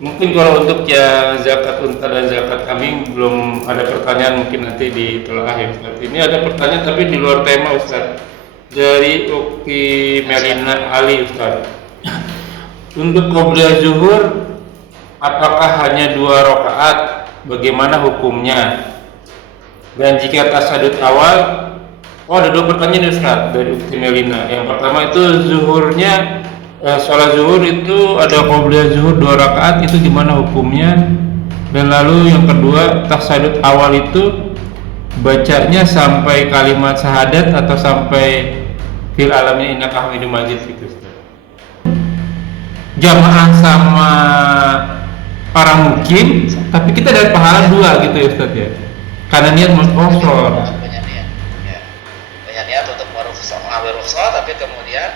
Mungkin kalau untuk ya zakat unta dan zakat kambing belum ada pertanyaan, mungkin nanti ditelaah ya Ustaz. Ini ada pertanyaan tapi di luar tema Ustaz. Dari Ukti Melina Ali Ustaz. Untuk qobliyah zuhur apakah hanya 2 rakaat? Bagaimana hukumnya? Dan jika tasyahud awal, oh ada 2 pertanyaan Ustaz dari Ukti Melina. Yang pertama itu zuhurnya, sholat zuhur itu ada qobliyah zuhur 2 rakaat, itu gimana hukumnya? Dan lalu yang kedua, tasyahud awal itu bacanya sampai kalimat syahadat atau sampai fil alamin innaka hamidum majid gitu Ustaz. Jamaah sama para mukim, tapi kita dapat pahala 2 gitu ya Ustaz ya. Karena niat mengkosor. Banyak niat, ya. Banyak niat untuk mengambil rukhsah, tapi kemudian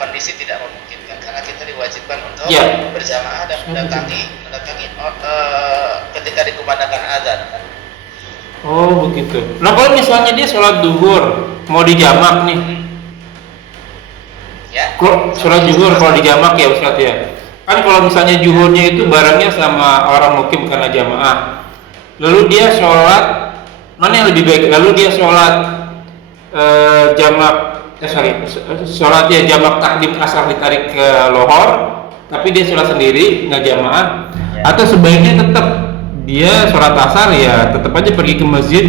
kondisi tidak memungkinkan karena kita diwajibkan untuk berjamaah dan mendatangi ketika dikumandangkan azan. Oh begitu. Nah kalau misalnya dia sholat duhur mau dijamak nih, Ya. sholat zuhur kalau dijamak ya Ustaz ya. Kan kalau misalnya zuhurnya itu barangnya sama orang mukim karena jamaah. Lalu dia sholat, mana yang lebih baik? Lalu dia sholat sholatnya jamak takdim asal ditarik ke lohor, tapi dia sholat sendiri nggak jamaah. Atau sebaiknya tetap dia sholat asar ya tetap aja pergi ke masjid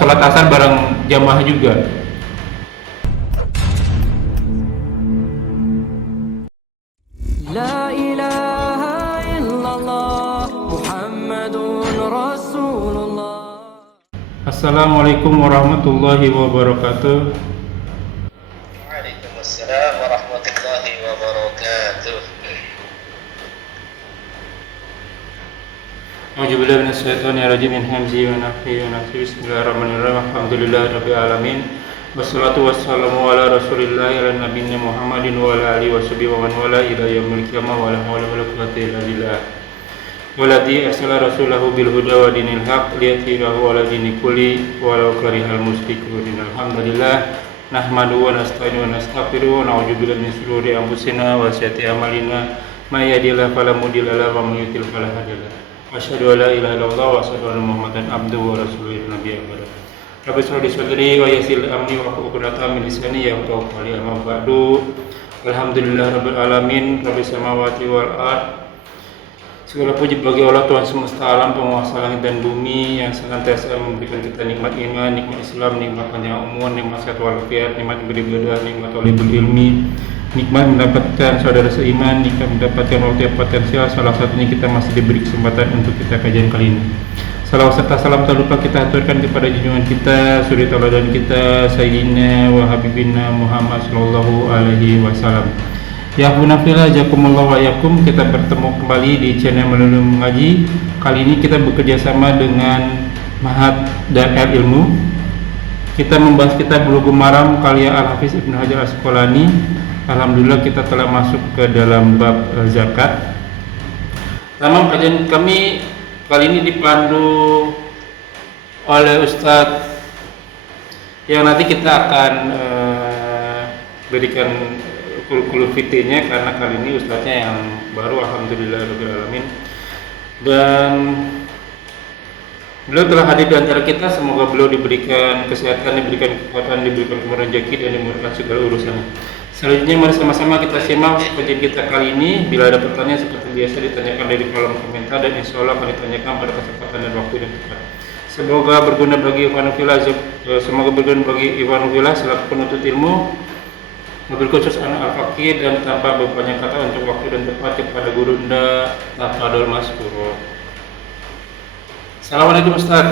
sholat asar bareng jamaah juga. La ilaha illallah Muhammadun Rasulullah. Assalamualaikum warahmatullahi wabarakatuh. Waalaikumsalam warahmatullahi wabarakatuh. A'udzubillahi minasyaitonirrajim min hamzihi wa nafthihi wa nafthihi. Bismillahirrahmanirrahim. Alhamdulillahirabbil alamin. Wassalatu wassalamu ala Rasulillah ala nabiyina Muhammadin wa ala alihi washabihi wa man wala ila yaumil qiyamah wa la haula wa la quwwata illa billah. Walladzi arsala rasulahu bil huda wa dinil haqq liyudhhirahu ala dini kulli walau karihal musyrikun. Alhamdulillah nahmaduhu wa nasta'inu wa nastaghfiruh wa na'udzu billahi min shururi anfusina wa sayyiati a'malina may yahdihillahu fala mudilla lahu wa may yudlil fala hadiya lahu. Asyhadu an la ilaha illallah wa asyhadu anna Muhammadan abduhu wa rasuluhu nabiyyu barak. Rabbi shrah li sadri wa yassir li amri wa hlul 'uqdatam min lisani yafqahu qawli. Amma ba'du. Alhamdulillahirabbil alamin, rabbis samawati wal ardh. Segala puji bagi Allah Tuhan semesta alam, penguasa langit dan bumi yang senantiasa memberikan kita nikmat iman, nikmat Islam, nikmat panjang umur, nikmat sehat walafiat, nikmat beribadah, nikmat thalibul ilmi, nikmat mendapatkan saudara seiman, nikmat mendapatkan waktu yang potensial. Salah satunya kita masih diberi kesempatan untuk kita kajian kali ini. Salawat serta salam tak lupa kita aturkan kepada junjungan kita, suri tauladan kita, Sayyidina wa Habibina Muhammad sallallahu alaihi wasallam. Ya hunafillah jazakumullah wa yakum. Kita bertemu kembali di channel Melulu Mengaji. Kali ini kita bekerja sama dengan Mahat Dar Ilmu. Kita membahas kitab Bulughul Maram karya Al-Hafiz Ibnu Hajar Asqalani. Alhamdulillah kita telah masuk ke dalam bab zakat. Nama kajian kami kali ini dipandu oleh Ustadz yang nanti kita akan berikan kurikulum vitae-nya karena kali ini Ustadznya yang baru, alhamdulillahirabbil alamin. Dan beliau telah hadir di antara kita. Semoga beliau diberikan kesehatan, diberikan kekuatan, diberikan kemurahan rezeki dan dimudahkan segala urusannya. Selanjutnya mari sama-sama kita simak kajian kita kali ini. Bila ada pertanyaan seperti biasa ditanyakan dari kolom komentar dan insya Allah akan ditanyakan pada kesempatan dan waktu yang tepat. Semoga berguna bagi Ikhwanul selaku penuntut ilmu, mobil khusus anak al-fakir dan tanpa banyak kata untuk waktu dan tempat kepada guru Unda Tafadhol Mashkuro. Assalamualaikum Ustaz.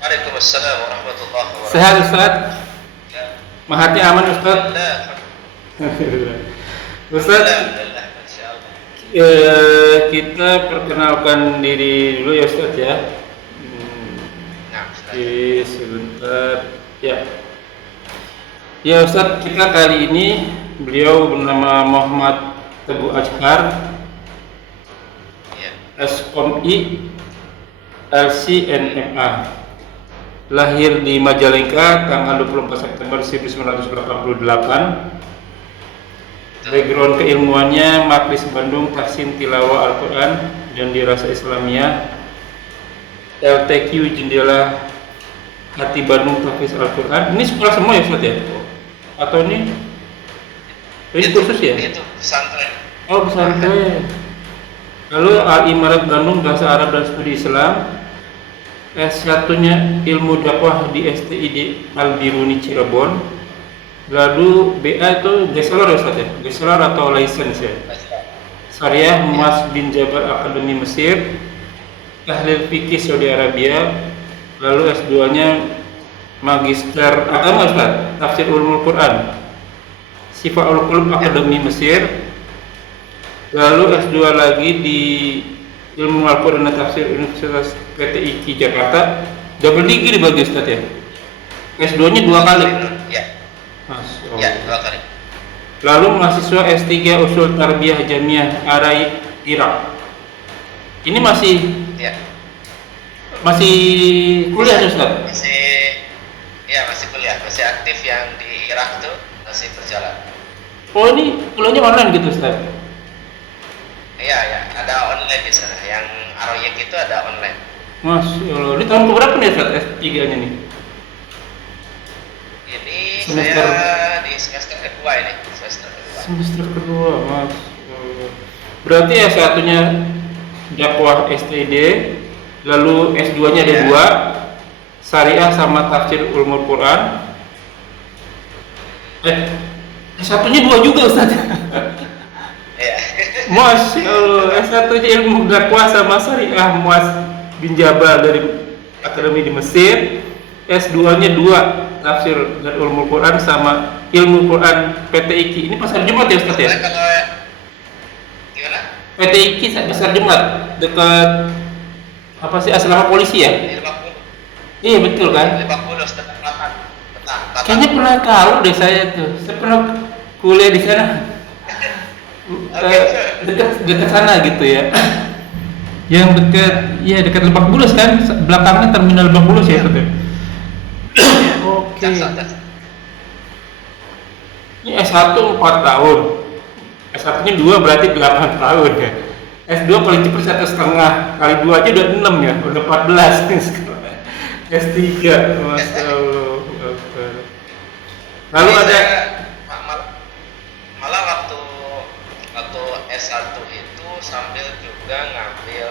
Waalaikumsalam warahmatullahi wabarakatuh. Sehat Ustaz? Mahatnya aman Ustaz? Ustaz, kita perkenalkan diri dulu ya Ustaz ya. Sebentar ya. Ya Ustaz, kita kali ini beliau bernama Muhammad Teguh Azhar, SKOMI LCNMA. Lahir di Majalengka tanggal 24 September 1988. Background keilmuannya Maklis Bandung Tahsin Tilawah Al-Quran dan Dirasa Islamiyah. LTQ Jendela Hati Bandung Tahfiz Al-Quran. Ini sekolah semua ya Ustaz ya? Atau ini khusus ya? Itu pesantren. Oh pesantren. Lalu Al-Imarat Bandung Bahasa Arab dan Studi Islam. S1-nya Ilmu Dakwah di STID Al-Biruni Cirebon. Lalu BA itu Geselar ya Ustaz ya? Geselar atau license ya? Syariah Muaz bin Jabal Akademi Mesir. Tahlil Fikih Saudi Arabia. Lalu S2-nya Magister Agama Ustaz, Tafsir Ulumul Quran, Sifaul Qulub Akademi Mesir. Lalu S2 lagi di Ilmu Al-Quran dan Tafsir Universitas PTIQ Jakarta. Double degree bagi Ustaz ya? S2-nya 2 kali? Ya. Masya Ya, Allah. 2 kali. Lalu mahasiswa S3 Usul Tarbiyah Jamiah Arai Irak. Ini masih kuliah Ustaz? Masih kuliah, masih aktif yang di Irak tuh masih berjalan. Oh ini kuliahnya online gitu Ustaz? Iya, ada online di sana. Yang Aroyek itu ada online. Masya Allah, ini tahun keberapa nih Ustaz S3-nya nih? Ini Semester. saya di semester kedua ini, Semester kedua, Masya Allah. Berarti S1-nya dakwah STD, lalu S2-nya ada 2, Syariah sama Tafsir Ulumul Quran. S1-nya 2 juga Ustaz. Iya. Masya Allah, S1-nya Ilmu Dakwah sama Syariah Muaz bin Jabal dari Akademi di Mesir. S2-nya 2, Tafsir dan Ulumul Quran sama Ilmu Quran PTIQ. Ini pasar Jumat ya Ustaz ya? Kalau gimana? PTIQ pasar Jumat dekat apa sih asrama polisi ya? Di Lebak Bulus. Iya betul kan? Lebak Bulus dekat Selatan. Kayaknya pernah tahu deh saya tuh. Saya pernah kuliah di sana. Dekat sana gitu ya. Yang dekat Lebak Bulus kan, belakangnya terminal Lebak Bulus ya Ustaz ya? Oke. Ini S1 4 tahun. S1-nya 2 berarti 8 tahun ya. S2 paling cepat 1,5 kali 2 aja udah 6 ya, udah 14 nih sekarang. S3, Masya Allah. Lalu ada malah waktu S1 itu sambil juga ngambil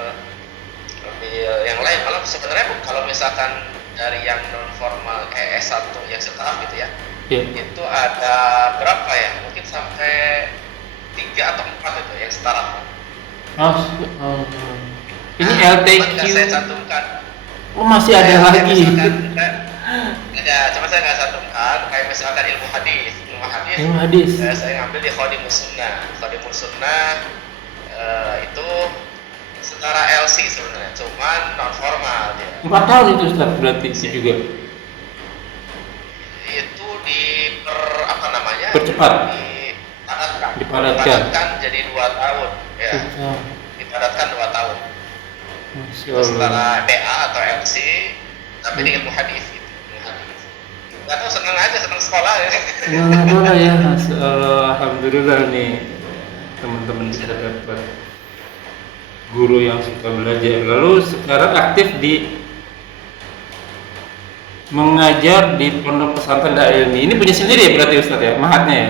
yang lain. Malah sebenarnya kalau misalkan dari yang non formal kayak S1 yang setahap gitu ya, itu ada berapa ya? Mungkin sampai 3 atau 4 itu yang setara. Ini LTQ. Saya cantumkan. Oh masih ada lagi. Cuma saya nggak cantumkan. Kayak misalkan ilmu hadis. Ilmu hadis. Saya ngambil di Khadimus Sunnah. Khadimus Sunnah itu setara LC sebenarnya, cuman non formal dia. 4 tahun itu Ustaz berarti itu juga. Itu Percepat. Dipadatkan jadi 2 tahun ya. Dipadatkan 2 tahun. Masya Allah. Setelah BA atau LC tapi di ilmu hadis gitu. Nggak tahu, senang sekolah ya. Alhamdulillah ya, Masya Allah. Alhamdulillah nih teman-teman bisa dapat guru yang suka belajar. Lalu sekarang aktif di mengajar di Pondok Pesantren Dakwah Ilmi. Ini punya sendiri ya berarti Ustaz ya, mahatnya ya?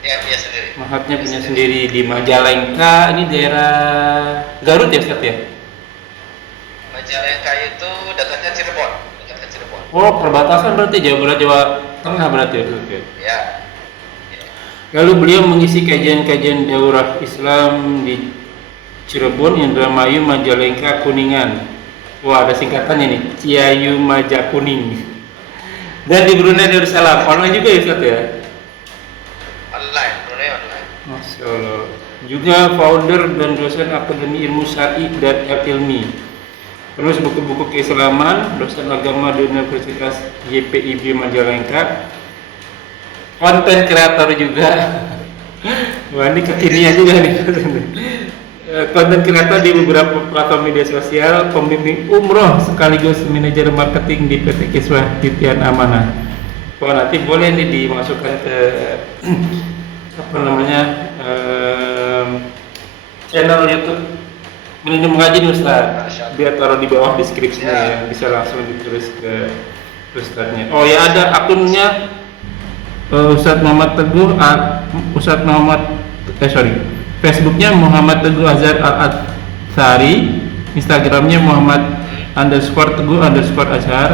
Ya, punya sendiri. Mahatnya punya sendiri di Majalengka, ini daerah Garut ya Ustaz ya? Majalengka itu dekatnya Cirebon. Oh, perbatasan berarti Jawa Barat, Jawa Tengah berarti ya Ustaz ya? Ya. Lalu beliau mengisi kajian-kajian daurah Islam di Cirebon, Indramayu, Majalengka, Kuningan. Wah, ada singkatannya nih, Ciayu Maja Kuning. Dan di Brunei Darussalam, online juga ya Ustaz ya? Brunei online. Masya Allah. Juga founder dan dosen Akademi Ilmu Syar'i dan Ilmi. Terus buku-buku keislaman, dosen agama di Universitas YPIB Majalengka. Konten kreator juga. Wah, ini kekinian juga nih. Konten kreator di beberapa platform media sosial, pembimbing umroh sekaligus manajer marketing di PT Kiswah Titian Amanah. Wah, nanti boleh nih dimasukkan ke apa namanya channel YouTube Menuju Mengaji nih Ustaz. Biar taruh di bawah deskripsinya ya, bisa langsung ditulis ke Ustadznya. Oh ya, ada akunnya Ustadz Muhammad Teguh Ustadz Muhammad Facebooknya Muhammad Teguh Azhar Al-Atsari, Instagramnya Muhammad _Teguh_Azhar,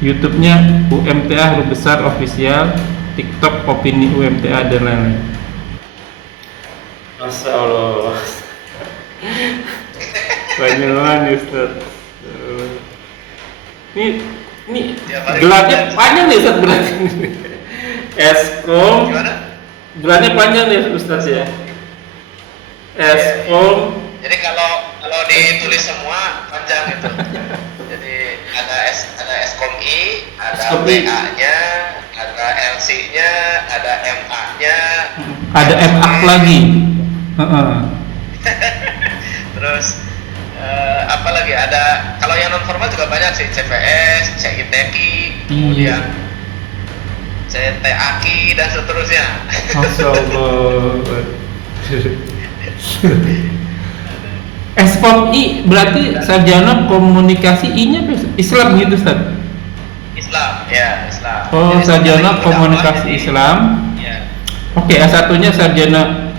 YouTube-nya UMTA Huruf Besar Official, TikTok Opini UMTA dan lain-lain. Masya Allah. Banyak banget Ustaz. Ini gelarnya panjang nih Ustaz berarti. Eskom. Gelarnya panjang nih Ustaz ya. Eskom. Jadi kalau ditulis semua panjang itu. Jadi ada Eskom-I, ada PA-nya, ada LC-nya, ada MA-nya, ada MA lagi. Terus apa lagi, ada kalau yang non formal juga banyak sih, CPS, CITEKI, kemudian CTAKI dan seterusnya. Masya Allah. Eskom-I berarti sarjana komunikasi, I-nya Islam gitu Ustaz? Islam, ya Islam. Oh, jadi sarjana komunikasi Islam. Ya. Oke, S1-nya sarjana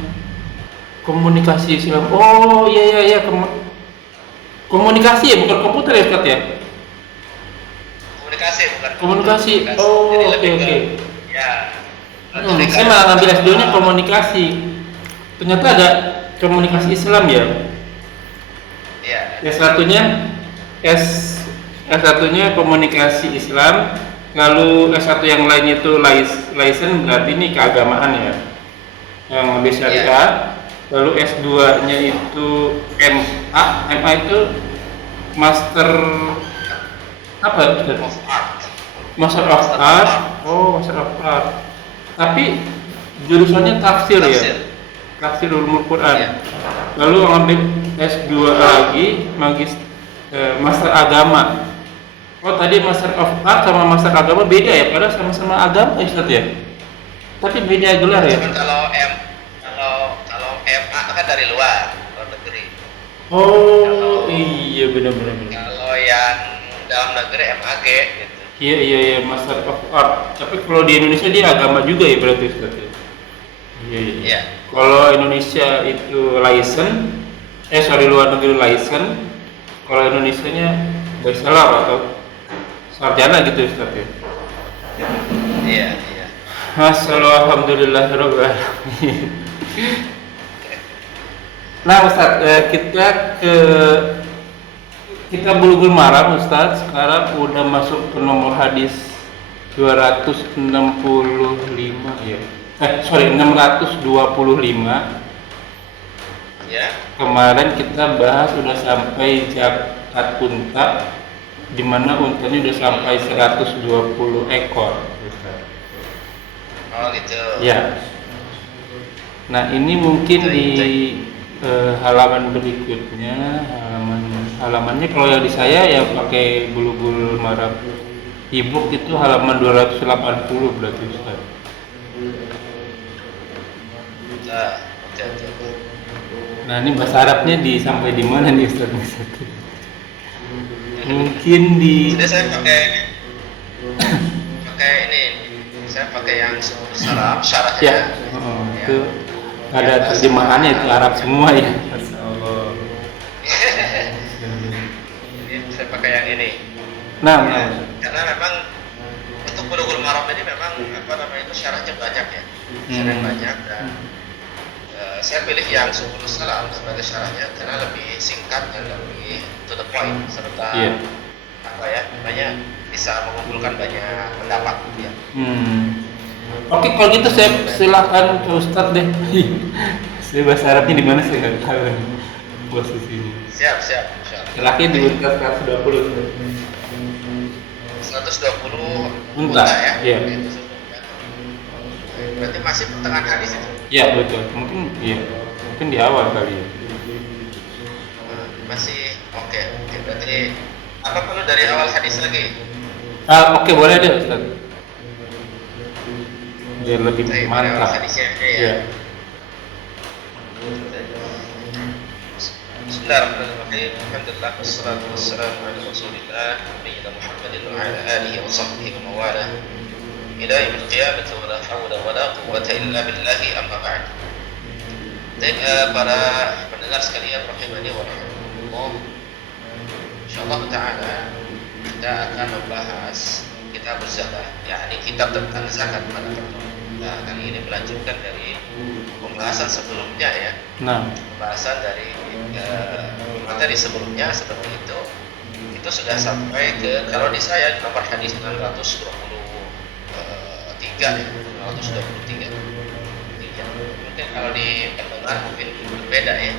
komunikasi Islam. Oh iya komunikasi ya, bukan komputer ya Ustaz ya? Komunikasi bukan Komunikasi. Oh oke. Ya. Saya malah ngambil S2-nya komunikasi. Ternyata ada komunikasi Islam ya. Iya. S1-nya komunikasi Islam, lalu S1 yang lainnya itu license, berarti ini keagamaan ya. Yang lebih syariah. Lalu S2-nya itu MA itu Master apa ya? Master of Art. Oh, Master of Art. Tapi jurusannya tafsir ya. Tafsir Ulumul Quran. Ya. Lalu ambil S2 lagi Master Agama. Oh, tadi Master of Art sama Master Agama beda ya, padahal sama-sama agama Ustaz ya. Tapi beda gelar ya. Kalau MA kan dari luar negeri. Oh, iya benar-benar. Kalau yang dalam negeri MAG gitu. Iya Master of Art. Tapi kalau di Indonesia dia agama juga ya berarti Ustaz ya. Iya. Kalau Indonesia itu license, luar negeri license. Kalau Indonesianya bachelor atau sarjana gitu Ustaz ya. Iya. Alhamdulillahirabbil alamin. Nah Ustaz, kita Bulughul Maram Ustaz, sekarang udah masuk ke nomor hadis 265 ya. 625. Ya. Kemarin kita bahas udah sampai zakat unta, di mana untanya udah sampai 120 ekor. Oh gitu. Ya. Nah ini mungkin di halaman berikutnya, halamannya kalau yang di saya ya pakai Bulughul Maram e-book itu halaman 280 berarti Ustaz. Nah ini bahasa Arabnya sampai di mana nih Ustaz? Mungkin di. Jadi saya pakai ini. Saya pakai yang Arab syarahnya. Ya. Itu ada terjemahannya itu Arab semua ya. Masya Allah. Jadi saya pakai yang ini. Nah. Karena memang untuk Bulughul Maram ini memang itu syarahnya banyak ya. Syarahnya banyak dan saya pilih yang Subulus Salam sebagai syarahnya karena lebih singkat dan lebih to the point serta bisa mengumpulkan banyak pendapat ya. Oke, kalau gitu saya silakan ke Ustadz deh. Saya bahasa Arabnya di mana saya nggak tahu posisinya. Siap. Terakhir di Unta 120. 120 unta ya. Iya. Berarti masih pertengahan hadis itu. Iya betul. Mungkin di awal kali ya. Masih oke. Berarti apa perlu dari awal hadis lagi? Oke, boleh deh Ustaz. biar lebih Baik, mantap. hadisnya ya. Ya. Bismillahirrahmanirrahim. Alhamdulillah wassalatu wassalamu ala Rasulillah nabiyina Muhammadin wa ala alihi wa sahbihi wa mawalah ila yaumil qiyamah wa la hawla wa la quwwata illa billahi amma ba'd. Dan para pendengar sekalian rahimani wa rahimakumullah. Insyaallah taala kita akan membahas kitab zakat, yakni kitab tentang zakat pada pertemuan. Nah, kali ini melanjutkan dari pembahasan sebelumnya ya. Nah, Pembahasan dari materi sebelumnya seperti itu sudah sampai ke, kalau di saya nomor hadis 623 ya, 623. Mungkin kalau di pendengar mungkin berbeda ya.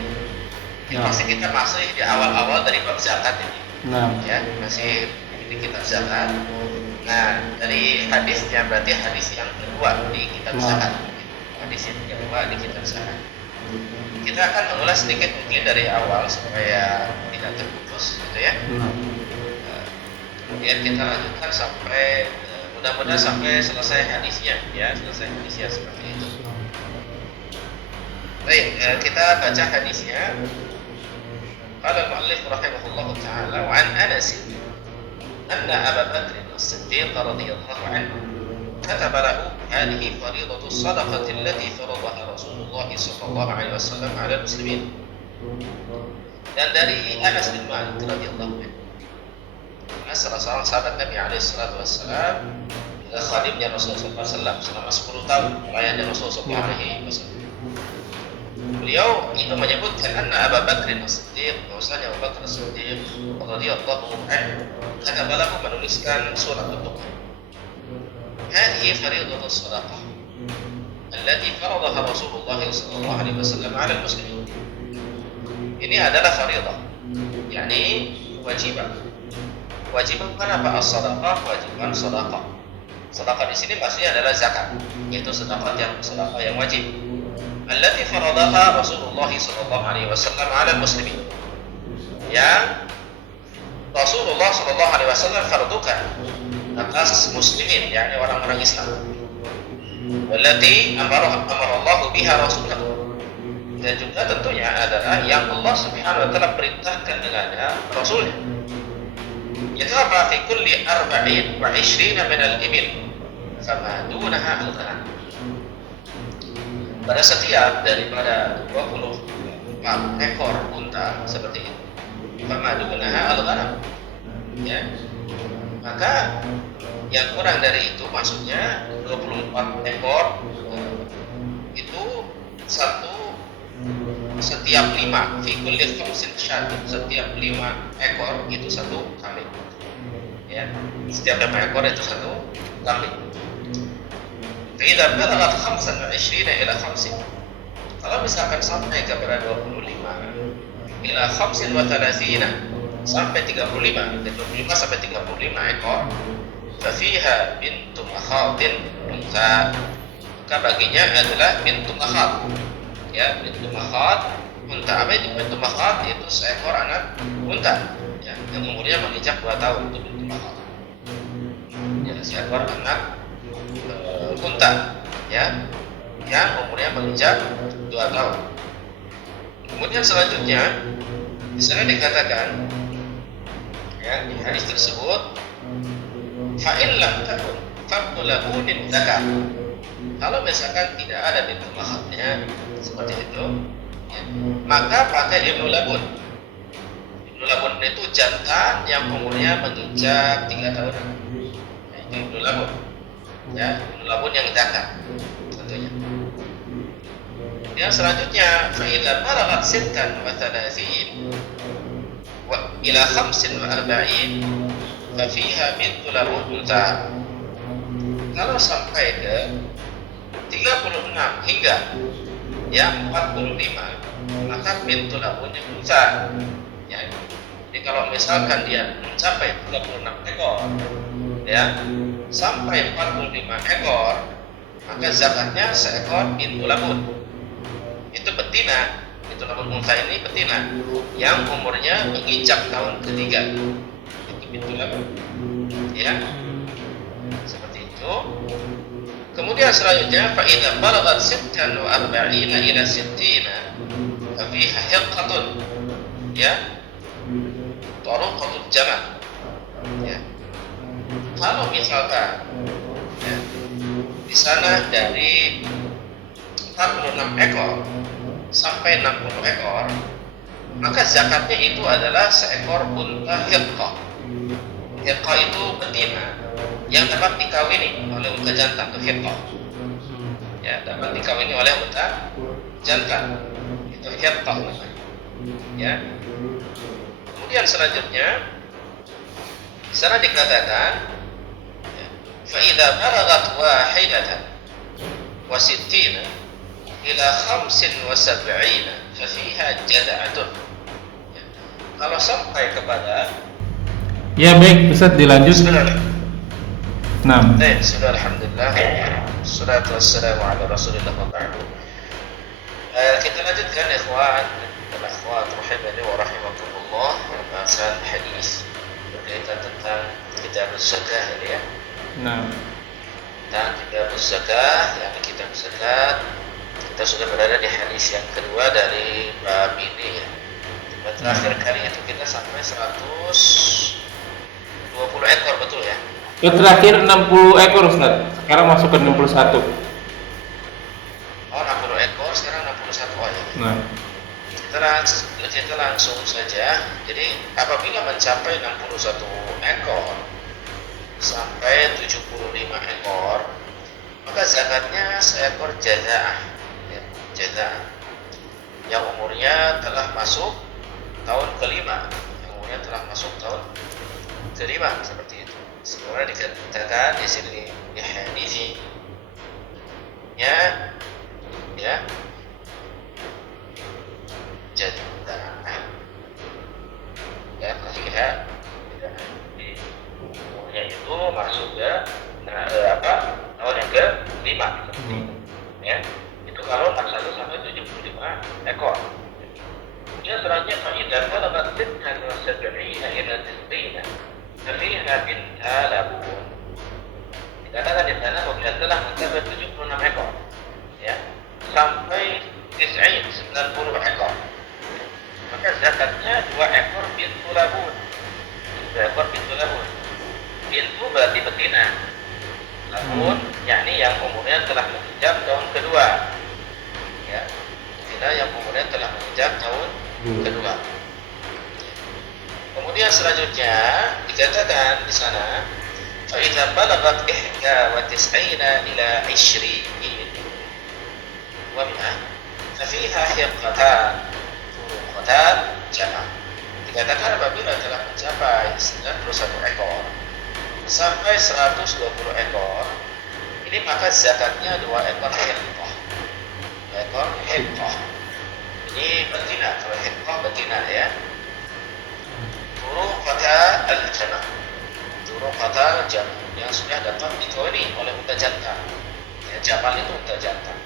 Yang Ya. pasti kita masih di awal-awal dari bab zakat ini. nah, Ya, masih di kitab zakat. Nah, dari hadisnya berarti hadis yang kedua di kitab Nah. zakat. Hadis yang kedua di kitab zakat. Kita akan mengulas sedikit mungkin dari awal supaya tidak terputus, gitu ya. nah. Kemudian kita lanjutkan sampai mudah-mudahan sampai selesai hadisnya, ya, selesai hadisnya seperti itu. Baik, kita baca hadisnya. Qala al-mu'allif rahimahullah taala wa an Anas anna Abu Bakr as-Siddiq radhiyallahu anhu كتب له هذه فريضة الصدقة التي فرضها رسول الله صلى الله عليه وسلم على المسلمين. Dan dari Anas bin Malik radhiyallahu anhu, Anas salah seorang sahabat Nabi alaihi salatu wassalam, khadimnya Rasulullah SAW selama 10 tahun melayani Rasulullah SAW. Beliau itu menyebutkan anna Abu Bakr as-Siddiq, bahwasanya Abu Bakr as-Siddiq radhiyallahu anhu kata beliau menuliskan surat untuknya. هذه فريضة الصدقة التي فرضها رسول الله صلى الله عليه وسلم على المسلمين. Ini adalah faridah, yakni kewajiban. Kewajiban apa? As-sadaqah, kewajiban sedekah. Sedekah di sini maksudnya adalah zakat, yaitu sedekah yang wajib. Allati faradaha Rasulullah sallallahu alaihi wasallam 'ala al-muslimin. Yang Rasulullah sallallahu alaihi wasallam fardukan atas muslimin, yakni orang-orang Islam. Wallati amara Allah biha rasulahu. Dan juga tentunya adalah yang Allah Subhanahu wa taala perintahkan dengannya Rasulnya. Yaitu apa? Fi kulli 24 min al-ibil fama dunaha al-ghanam. Pada setiap daripada 24 ekor unta seperti itu. Fama dunaha al-ghanam. Ya. Maka yang kurang dari itu maksudnya 24 ekor itu setiap 5 fi kulli khamsin syatun, setiap 5 ekor itu satu kambing. Ya, setiap 5 ekor itu satu kambing. Idza balagat 25 ila 50. Kalau misalkan sampai kepada 25 ila 35 sampai 35, 25 sampai 35 ekor, fafiha bintu makhatin unta, maka baginya adalah bintu makhat. Ya, bintu makhat unta. Apa itu bintu makhat? Itu seekor anak unta, ya, yang umurnya menginjak 2 tahun, itu bintu makhat. Ya, seekor anak unta, ya, yang umurnya menginjak 2 tahun. Kemudian selanjutnya di sana dikatakan, ya, di hadis tersebut, fa'in lam takun fabnu labunin zakah. Kalau misalkan tidak ada bintu makhatnya seperti itu, ya, maka pakai ibnu labun. Ibnu labun itu jantan yang umurnya menginjak 3 tahunan. Nah, itu ibnu labun. Ya, ibnu labun yang zakah tentunya. Yang selanjutnya, fa'idza balagat 36 wa ila 45 fafiha bintu labun unta. Kalau sampai ke 36 hingga yang 45, maka bintu labun yang unta. Ya. Jadi kalau misalkan dia mencapai 36 ekor, ya, sampai 45 ekor, maka zakatnya seekor bintu labun. Itu betina. Itu labun unta ini betina yang umurnya menginjak tahun ketiga. Itu bintu labun. Ya. Seperti itu. Kemudian Kemudian selanjutnya fa idza balagat 46 ila 60 fa fiha hiqqatun, ya, taruqatul jamal, ya. Kalau misalkan, ya, di sana dari 46 ekor sampai 60 ekor, maka zakatnya itu adalah seekor unta hiqqah. Hiqqah itu betina yang dapat dikawini oleh unta jantan, itu hiqqah. Ya, dapat dikawini oleh unta jantan, itu hiqqah namanya. Ya. Kemudian selanjutnya di sana dikatakan, ya, fa idza balagat wahidatan wa sittina ila 75 fa fiha jada'atun. Ya. Kalau sampai kepada, Ya baik, Ustaz dilanjut. sudah, Nah, sudah, alhamdulillah, salatu wassalamu ala rasulillah wa ba'du. Kita lanjutkan ikhwan dan akhwat rahimani wa rahimakumullah, pembahasan hadis berkaitan tentang kitab zakah ini, ya. nah, Tentang kitab zakah, yang kitab zakat. Kita sudah berada di hadis yang kedua dari bab ini, ya. Dan terakhir kali itu kita sampai 120 ekor, betul ya? terakhir 60 ekor Ustaz. Sekarang masuk ke 61. Oh, 60 ekor, sekarang 61. Oh, ya. Nah, Kita langsung saja. Jadi apabila mencapai 61 ekor sampai 75 ekor, maka zakatnya seekor jaza'ah, ya, jaza'ah yang umurnya telah masuk tahun kelima, seperti itu. Sebenarnya dikatakan di sini di hadis ya, jaza'ah, ya, lihat di umurnya itu masuk ke tahun yang ke-5, seperti itu, ya. Itu kalau 61 sampai 75 ekor. Kemudian selanjutnya fa idza balagat 76 ila 90 fa fiha binta labun. Dikatakan di sana apabila telah mencapai 76 ekor, ya, sampai 90 ekor, maka zakatnya 2 ekor bintu labun. 2 ekor bintu labun. Bintu berarti betina. Labun yakni yang umurnya telah menginjak tahun kedua, ya. Betina yang umurnya telah menginjak tahun kedua. Kemudian selanjutnya dikatakan di sana fa idza balagat 91 ila 20 wa mi'ah fa fiha hiqqatan turuqatan jama'. Dikatakan apabila telah mencapai 91 ekor sampai 120 ekor, ini maka zakatnya 2 ekor hiqqah. 2 ekor hiqqah. Ini betina, kalau hiqqah betina, ya. Turuqatan al-jama'. Turuqatan al-jama' yang sudah dapat dikawini oleh unta jantan. Ya, jamal itu unta jantan.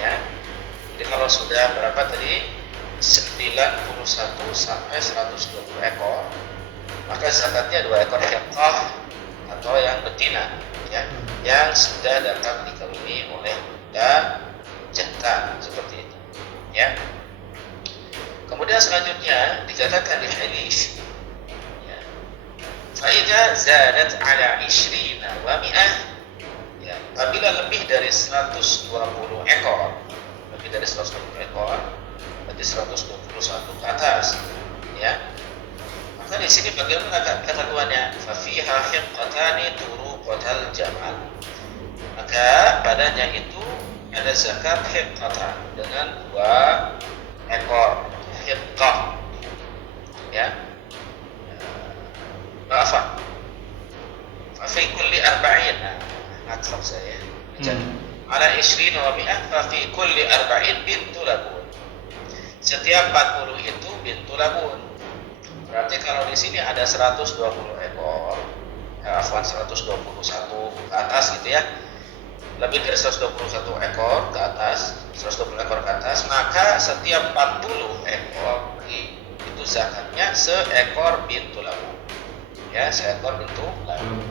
Ya. Jadi kalau sudah berapa tadi? 91 sampai 120 ekor, maka zakatnya 2 ekor hiqqah atau yang betina, ya, yang sudah dapat dikawini oleh unta jantan, seperti itu, ya. Kemudian selanjutnya dikatakan di hadis, ya, fa idza zadat ala 20 wa mi'ah, ya, apabila lebih dari 120 ekor, lebih dari 120 ekor, berarti 121 ke atas, ya. Maka di sini bagaimana ketentuannya? Fa fiha hiqqatani turuqatal jamal. Maka padanya itu ada zakat hiqqatan dengan 2 ekor hiqqah, ya. Fa fi kulli 40, maksud saya. Ala 20 wa mi'ah fa fi kulli 40 bintu labun. Setiap 40 itu bintu labun. Berarti kalau di sini ada 120 ekor, 121 ke atas gitu, ya. Lebih dari 121 ekor ke atas, 120 ekor ke atas, maka setiap 40 ekor itu zakatnya seekor bintu labun. Ya, seekor bintu labun.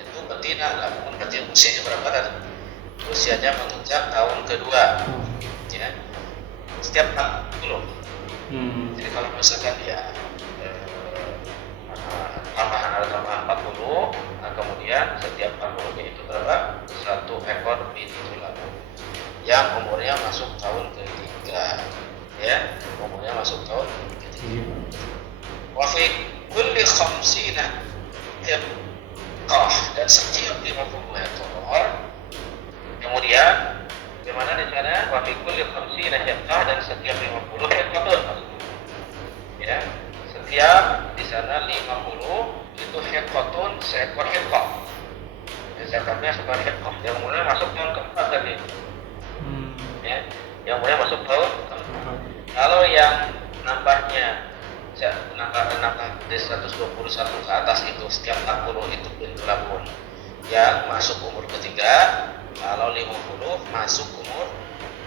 Itu betina, namun ketika usianya berapa tadi? Usianya menginjak tahun kedua, ya. Setiap 40. Jadi kalau misalkan dia tambahan 40, nah kemudian setiap 40 itu berapa? 1 ekor pintu labu yang umurnya masuk tahun ketiga, ya, umurnya masuk tahun ketiga. Wa fi kulli khamsina hiqqah, dan setiap 50 ekor. Kemudian bagaimana di sana? Wa fi kulli khamsina hiqqah, dan setiap 50 ekor. Ya, setiap di sana 50 itu hiqqatun, seekor hiqqah. Zakatnya seekor hiqqah yang mulai masuk tahun keempat tadi. Ya, yang mulai masuk tahun keempat. Kalau yang nambah dari 121 ke atas itu setiap 40 itu pintu labun yang masuk umur ketiga. Kalau 50 masuk umur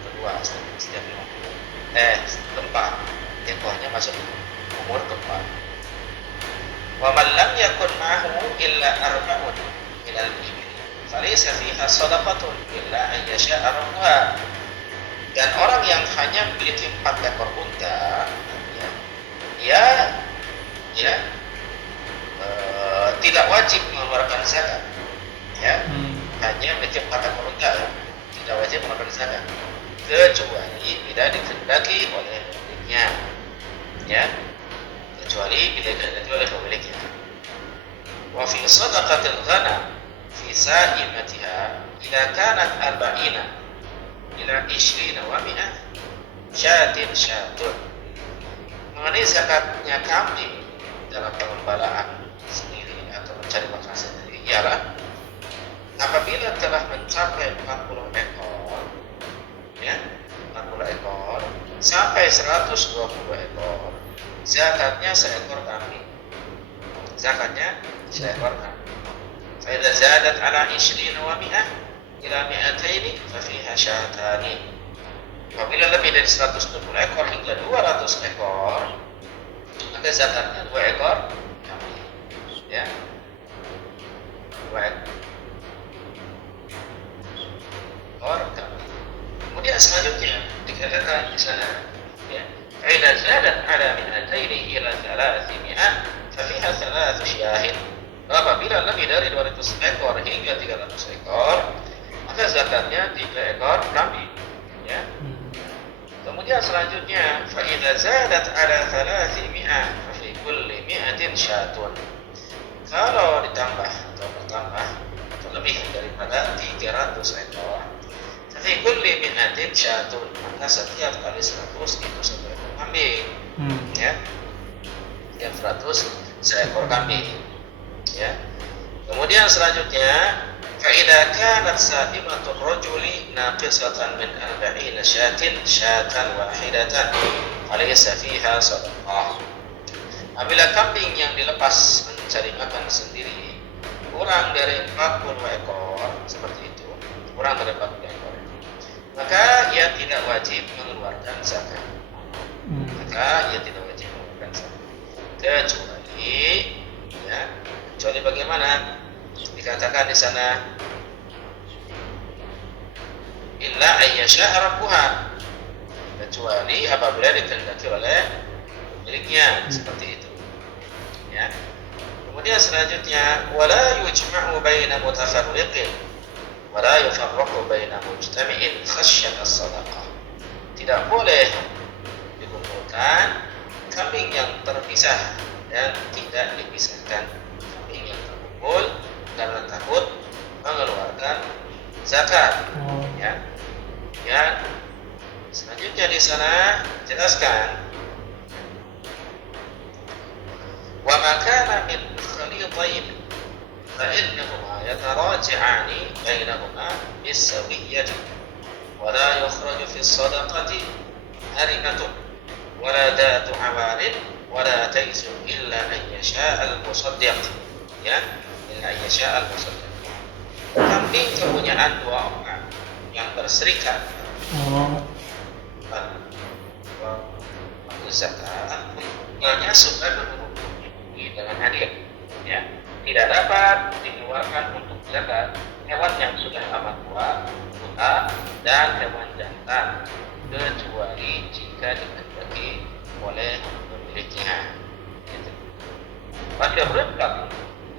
kedua, setiap 50 keempat, ekornya masuk umur keempat. Wa man lam yakun ma'ahu illa arba'un min al-ibil falaysa fiha shadaqatun illa an yasha'a rabbuha. Dan orang yang hanya memiliki 4 ekor unta, tidak wajib mengeluarkan zakat, ya. Hanya memiliki 4 ekor unta, tidak wajib mengeluarkan zakat kecuali bila dikehendaki oleh pemiliknya, ya, kecuali bila dikehendaki oleh pemiliknya. Wa fi sadaqatil ghanam fi sa'imatiha idza kanat 40 ila 20 wa 100 syatun. Mengenai zakatnya kambing dalam pengembalaan sendiri atau mencari makan sendiri ialah apabila telah mencapai 40 ekor, ya, 40 ekor sampai 120 ekor, zakatnya seekor kambing. Zakatnya seekor kambing. Fa idza zadat ala 20 wa 100 ila 200 fa fiha syatani. Apabila lebih dari 120 ekor hingga 200 ekor, maka zakatnya 2 ekor kambing, ya, 2 ekor kambing. Kemudian selanjutnya dikatakan di sana, ya, idza zadat ala 200 ila 300 fa fiha 3 syahin. Apabila lebih dari 200 ekor hingga 300 ekor, maka zakatnya 3 ekor kambing, ya. Kemudian selanjutnya fa idza zadat ala 300 fa fi kulli 100 syatun. Kalau ditambah atau bertambah atau lebih daripada 300 ekor, fa fi kulli 100 syatun, maka setiap kali 100 itu 1 ekor kambing, ya. Setiap 100 seekor kambing, ya. Kemudian selanjutnya فإذا كانت سائمة الرجل ناقصة من 40 شاة واحدة فليس فيها صدقة. Apabila kambing yang dilepas mencari makan sendiri kurang dari 40 ekor, seperti itu, kurang dari 40 ekor, maka ia tidak wajib mengeluarkan zakat. Kecuali, ya, kecuali bagaimana? Dikatakan di sana illa ayyasha rabbuha, kecuali apabila dikehendaki oleh pemiliknya, seperti itu, ya. Kemudian selanjutnya wala yujma'u baina mutafarriqin wala yufarraqu baina mujtami'in khasyata as-sadaqah. Tidak boleh dikumpulkan kambing yang terpisah dan tidak dipisahkan kambing yang terkumpul karena takut mengeluarkan zakat, ya. Ya. Selanjutnya di sana jelaskan wa ma kana min khalitayn fa innahuma yataraja'ani bainahuma bis-sawiyyati wa la yukhraju fi as-sadaqati harinatun wa la datu 'awarin wa la taysu illa an yasha'a al-musaddiq, ya. Kambing kepunyaan 2 orang yang berserikat waktu zakat, hanya sudah berhubung dengan adil, ya, tidak dapat dikeluarkan untuk zakat hewan yang sudah amat tua dan hewan jantan, kecuali jika dikehendaki oleh pemiliknya. Gitu. Maka berkat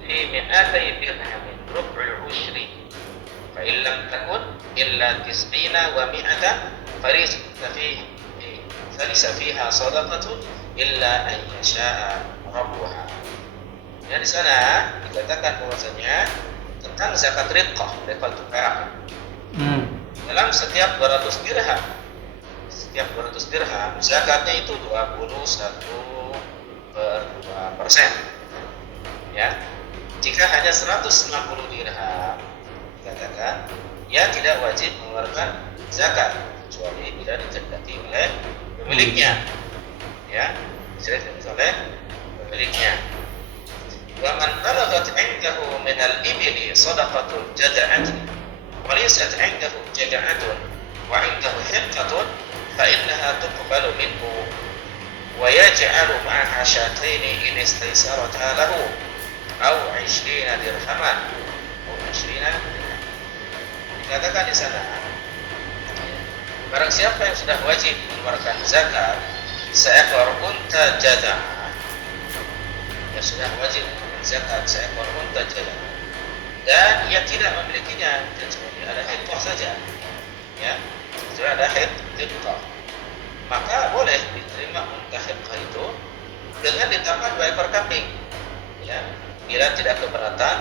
fi mi'atai dirhamin rub'ul ushri fa in lam takun illa 90 wa 100 falisa fiha sadaqatun illa an yasha'a rabbuha. Dan di sana dikatakan bahwasanya tentang zakat riqah itu perak. Dalam setiap 200 dirham, zakatnya itu 21/2%. Ya. Jika hanya 160 dirham, dikatakan ya tidak wajib mengeluarkan zakat kecuali bila dikehendaki oleh pemiliknya. Ya, dikehendaki oleh pemiliknya. Wa man balaghat 'indahu min al-ibli sadaqatul jad'ati wa laysat 'indahu jad'atun wa 'indahu hiqqatun fa innaha tuqbalu minhu wa yaj'alu ma'aha shatayn in istaysarata lahu aw 20 dirhaman aw 20 dirham. Dikatakan di sana, barang siapa yang sudah wajib mengeluarkan zakat seekor unta jadah, yang sudah wajib zakat seekor unta jadah dan ia tidak memilikinya kecuali ada hiqah saja, ya, kecuali ada hiqah, maka boleh diterima unta hiqah itu dengan ditambah 2 ekor kambing, ya, bila tidak keberatan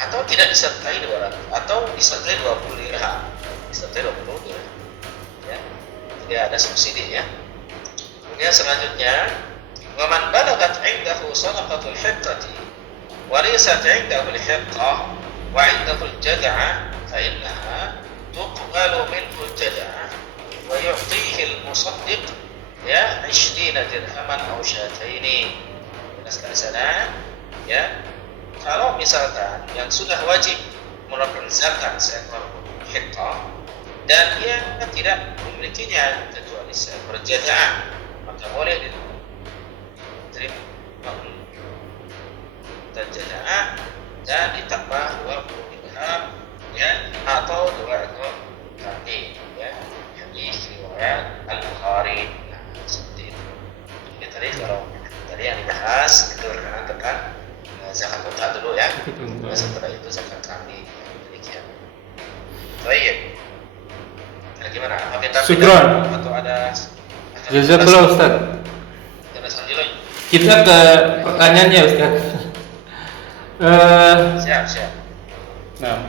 atau tidak disertai 200 atau disertai 20 dirham, ya, tidak ada subsidi, ya. Kemudian selanjutnya, wa man balagat 'indahu sadaqatul hiqqati wa laysat 'indahu al-hiqqah wa 'indahu al-jad'ah fa innaha tuqbalu minhu al-jad'ah wa yu'tihi al-musaddiq ya 20 dirhaman aw syataini. Jelaskan sana, ya. Kalau misalkan yang sudah wajib mengeluarkan zakat seekor hiqqah dan dia tidak memilikinya kecuali seekor jad'ah, maka boleh diterima jad'ah dan ditambah 20 dirham, ya, atau 2 ekor kambing, ya. Hadis riwayat Al-Bukhari. Nah, seperti itu. Ini tadi kalau tadi yang dibahas itu berkenaan tentang zakat unta dulu, ya. Setelah itu zakat kambing. Demikian. Baik. Gimana? Apa kita Syukran. atau ada Jazakallah Ustaz. Kita ke pertanyaannya Ustaz. Siap. Nah,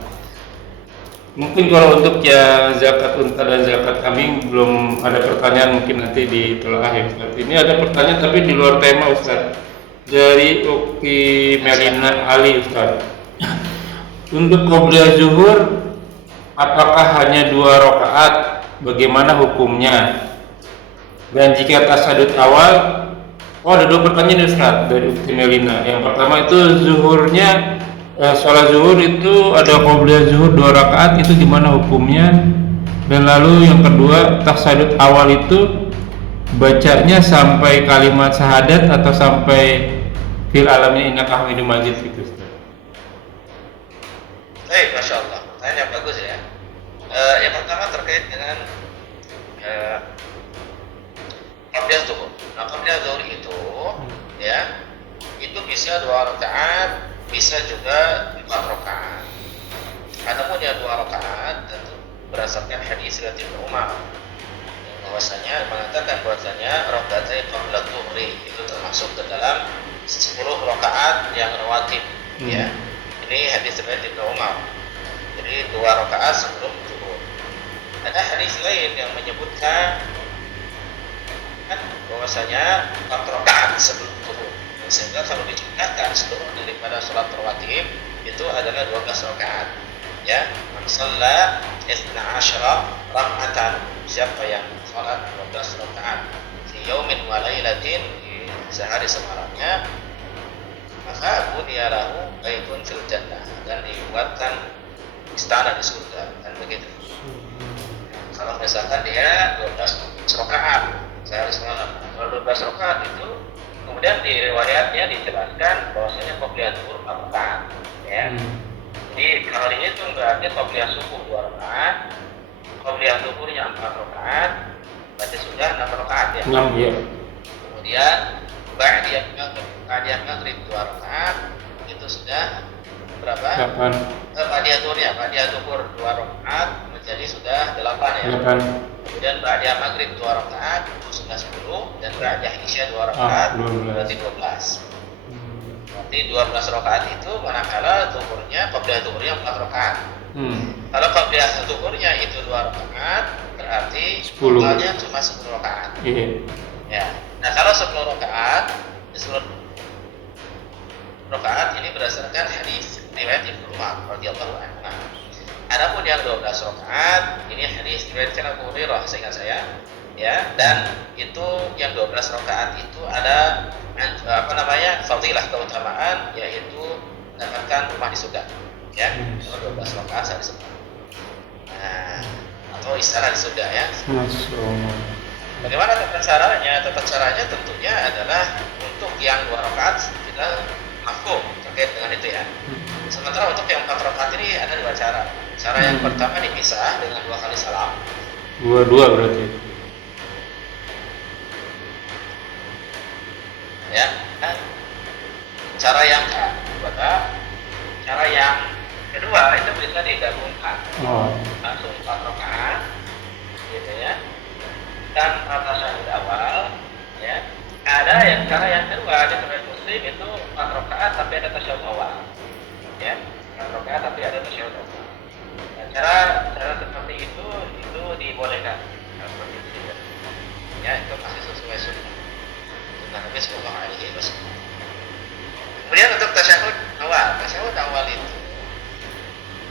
mungkin kalau untuk ya zakat unta dan zakat kambing belum ada pertanyaan, mungkin nanti ditelaah ya Ustaz. Ini ada pertanyaan tapi di luar tema Ustaz. Dari Ukti Melina Ali Ustaz. Untuk qobliyah zuhur apakah hanya 2 rakaat? Bagaimana hukumnya? Dan jika tasyahud awal, ada 2 pertanyaan Ustaz dari Ukti Melina. Yang pertama itu zuhurnya, sholat zuhur itu ada qobliyah zuhur 2 rakaat, itu gimana hukumnya? Dan lalu yang kedua, tasyahud awal itu bacanya sampai kalimat syahadat atau sampai fil alamin innaka hamidum majid gitu Ustaz. Baik, Masya Allah. Pertanyaan bagus, ya. Yang pertama terkait dengan qobliyah zuhur. Nah, qobliyah zuhur itu, ya, itu bisa 2 rakaat, bisa juga 4 rakaat. Adapun yang 2 rakaat tentu berdasarkan hadis riwayat Ibnu Umar, bahwasanya mengatakan bahwasanya rakaatai qabla dhuhri itu termasuk ke dalam 10 rakaat yang rawatib, ya. Ini hadis riwayat Ibnu Umar. Jadi 2 rakaat sebelum zuhur. Ada hadis lain yang menyebutkan bahwasanya 4 rakaat sebelum zuhur. Sehingga kalau dijumlahkan seluruh daripada sholat rawatib itu adalah 12 rakaat. Ya, man shalla 12 raka'atan, siapa yang sholat 12 rakaat fi yaumin wa lailatin, di sehari semalamnya, maka bunya lahu baitun fil jannah, dan dibuatkan istana di surga, dan begitu. Kalau misalkan dia 12 rakaat sehari semalam, kalau 12 rakaat itu kemudian di riwayatnya dijelaskan bahwasanya qobliyah zuhur 4 rakaat, ya. Jadi kalau dihitung berarti qobliyah subuh 2 rakaat, qobliyah zuhurnya 4 rakaat, berarti sudah 6 rakaat ya. 6 ya. Kemudian ba'diyah maghrib 2 rakaat, itu sudah berapa? 8. Ba'diyah zuhur 2 rakaat menjadi sudah 8 ya. 8. Kemudian ba'diyah maghrib 2 rakaat itu sudah 10, dan ba'diyah isya 2 rakaat 12. berarti 12. Berarti 12 rakaat itu manakala qobliyah zuhurnya 4 rakaat. Kalau qobliyah zuhurnya itu 2 rakaat, berarti 10. totalnya cuma 10 rakaat. Iya. Ya. Nah, kalau 10 rakaat, 10 rakaat ini berdasarkan hadis riwayat Ibnu Umar radhiyallahu anhu. Adapun yang 12 rakaat, ini hadis riwayatkan Abu Hurairah seingat saya, ya. Dan itu yang 12 rakaat itu ada fadilah keutamaan, yaitu mendapatkan rumah di surga, ya. Kalau 12 rakaat saya disebut. Nah, atau istana di surga ya. Masyaallah. Bagaimana tata caranya? Tata caranya tentunya adalah untuk yang 2 rakaat kita mafhum terkait dengan itu ya. Sementara untuk yang 4 rakaat ini ada 2 cara. Cara yang pertama dipisah dengan 2 kali salam. 2 berarti. Ya. Cara yang kedua itu bisa digabungkan. Langsung 4 rakaat gitu ya. Dan tasyahud awal ya. Ada yang cara yang kedua di riwayat Muslim itu 4 rakaat tapi ada tasyahud awal. Ya. 4 rakaat tapi ada tasyahud awal. Nah, cara seperti itu dibolehkan. Seperti itu. Ya, itu masih sesuai sunnah. Sunnah Nabi sallallahu alaihi wasallam. Kemudian untuk tasyahud awal itu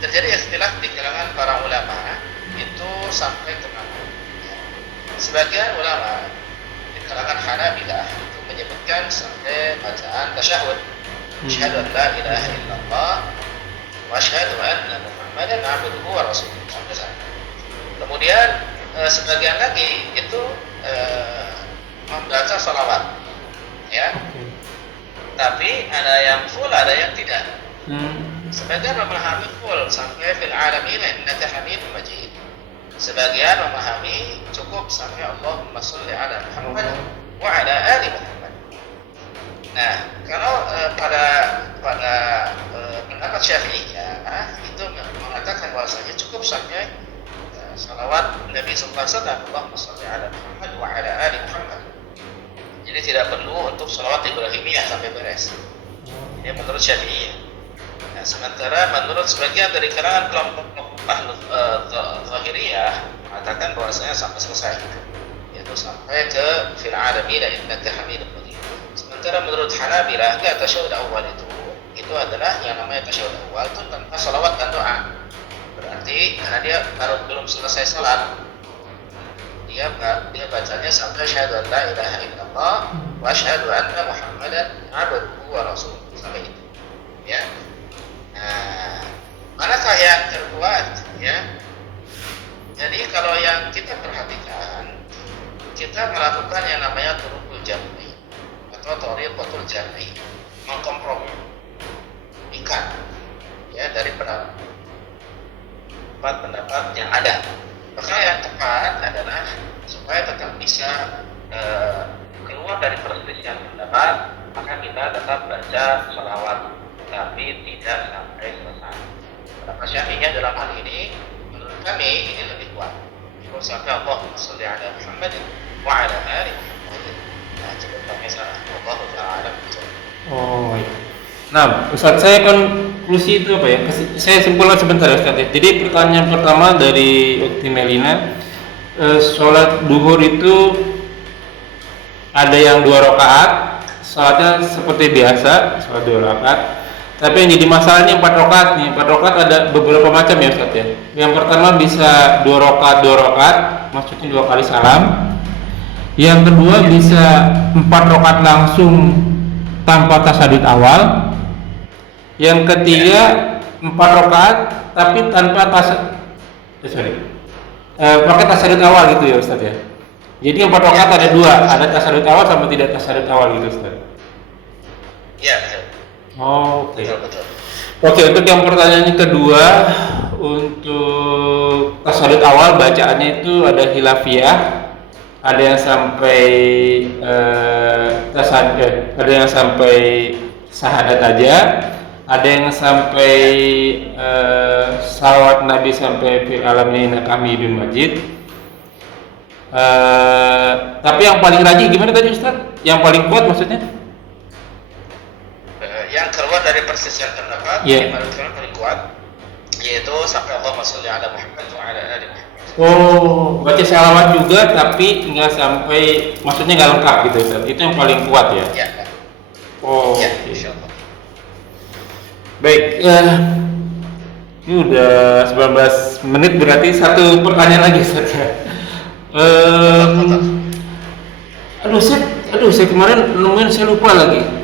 terjadi istilah di kalangan para ulama itu sampai ke mana? Sebagian ulama di kalangan Hanabilah itu menyebutkan sampai bacaan tasyahud. Asyhadu an la ilaha illallah wa asyhadu anna Muhammadan abduhu wa rasuluhu. Sampai sana. Kemudian sebagian lagi itu membaca salawat. Ya. Tapi ada yang full, ada yang tidak. Sebagian memahami full sampai fil alamin innaka hamidum majid. Sebagian memahami cukup sampai Allahumma sholli ala Muhammad wa ala ali Muhammad. Nah, kalau pada pendapat Syafi'iyah itu mengatakan bahwasanya cukup sampai salawat Nabi sallallahu alaihi wasallam, Allahumma sholli ala Muhammad wa ala ali Muhammad. Jadi tidak perlu untuk salawat Ibrahimiyah sampai beres. Ini menurut Syafi'iyah. Nah, sementara menurut sebagian dari kalangan kelompok Zahiriyah mengatakan bahwasanya sampai selesai, yaitu sampai ke fil alamin innaka hamidum majid. Sementara menurut Hanabilah tasyahud awal itu adalah yang namanya tasyahud awal itu tanpa salawat dan doa. Berarti karena dia belum selesai salat, dia bacanya sampai asyhadu an la ilaha illallah wa asyhadu anna Muhammadan abduhu wa rasuluhu, sampai itu. Ya. Nah, manakah yang terkuat ya? Jadi kalau yang kita perhatikan, kita melakukan yang namanya turukul jam'i atau thariqatul jam'i, mengkompromi ikan ya dari pendapat yang ada. Maka yang tepat adalah supaya tetap bisa keluar dari perselisihan pendapat, maka kita tetap baca sholawat tapi tidak sampai selesai. Pendapat Syafi'iyah dalam hal ini menurut kami ini lebih kuat. Kalau sampai Allahumma sholli ala Muhammad wa ala ali Muhammad. Nah, cukup kami salah. Allahu ta'ala. Oh iya. Nah, Ustaz, saya konklusi itu apa ya? Saya simpulkan sebentar ya, Ustaz ya. Jadi pertanyaan pertama dari Ukti Melina, sholat duhur itu ada yang 2 rakaat, sholatnya seperti biasa, sholat 2 rakaat. Tapi yang jadi masalahnya 4 rakaat nih. 4 rakaat ada beberapa macam ya, Ustaz ya. Yang pertama bisa 2 rakaat, maksudnya 2 kali salam. Yang kedua bisa 4 rakaat langsung tanpa tasyahud awal. Yang ketiga 4 rakaat tapi tanpa pakai tasyahud awal gitu ya, Ustaz ya. Jadi 4 rakaat ada 2, ada tasyahud awal sama tidak tasyahud awal gitu, Ustaz. Iya, betul. Oh, oke. Betul. Oke, untuk yang pertanyaan kedua, untuk tasyahud awal bacaannya itu ada khilafiyah, ada yang sampai ada yang sampai syahadat aja, ada yang sampai salawat Nabi sampai fil alamin innaka hamidun majid. Tapi yang paling rajin gimana tadi Ustaz? Yang paling kuat maksudnya? Yang keluar dari persisian pendapat Iya. yang paling kuat yaitu sampai Allahumma sholli ala Muhammad wa ala ali Muhammad. Oh, baca salawat juga tapi nggak sampai, maksudnya nggak lengkap gitu Ustaz. Itu yang paling kuat ya? Ya, Oh, ya, oke. insyaallah. Baik, ini udah 19 menit berarti satu pertanyaan lagi Ustaz ya. Saya kemarin nemuin, saya lupa lagi.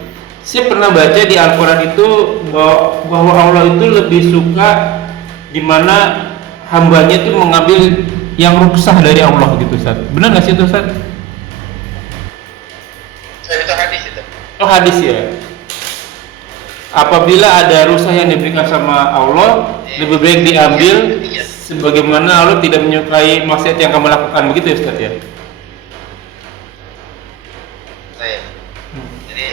Saya pernah baca di Al-Quran itu bahwa Allah itu lebih suka di mana hambanya itu mengambil yang ruksah dari Allah gitu Ustaz. Benar nggak sih itu Ustaz? Itu hadis itu. Oh, hadis ya. Apabila ada ruksah yang diberikan sama Allah, lebih baik diambil, Iya. sebagaimana Allah tidak menyukai maksiat yang kamu lakukan, begitu ya Ustaz ya? Baik. Jadi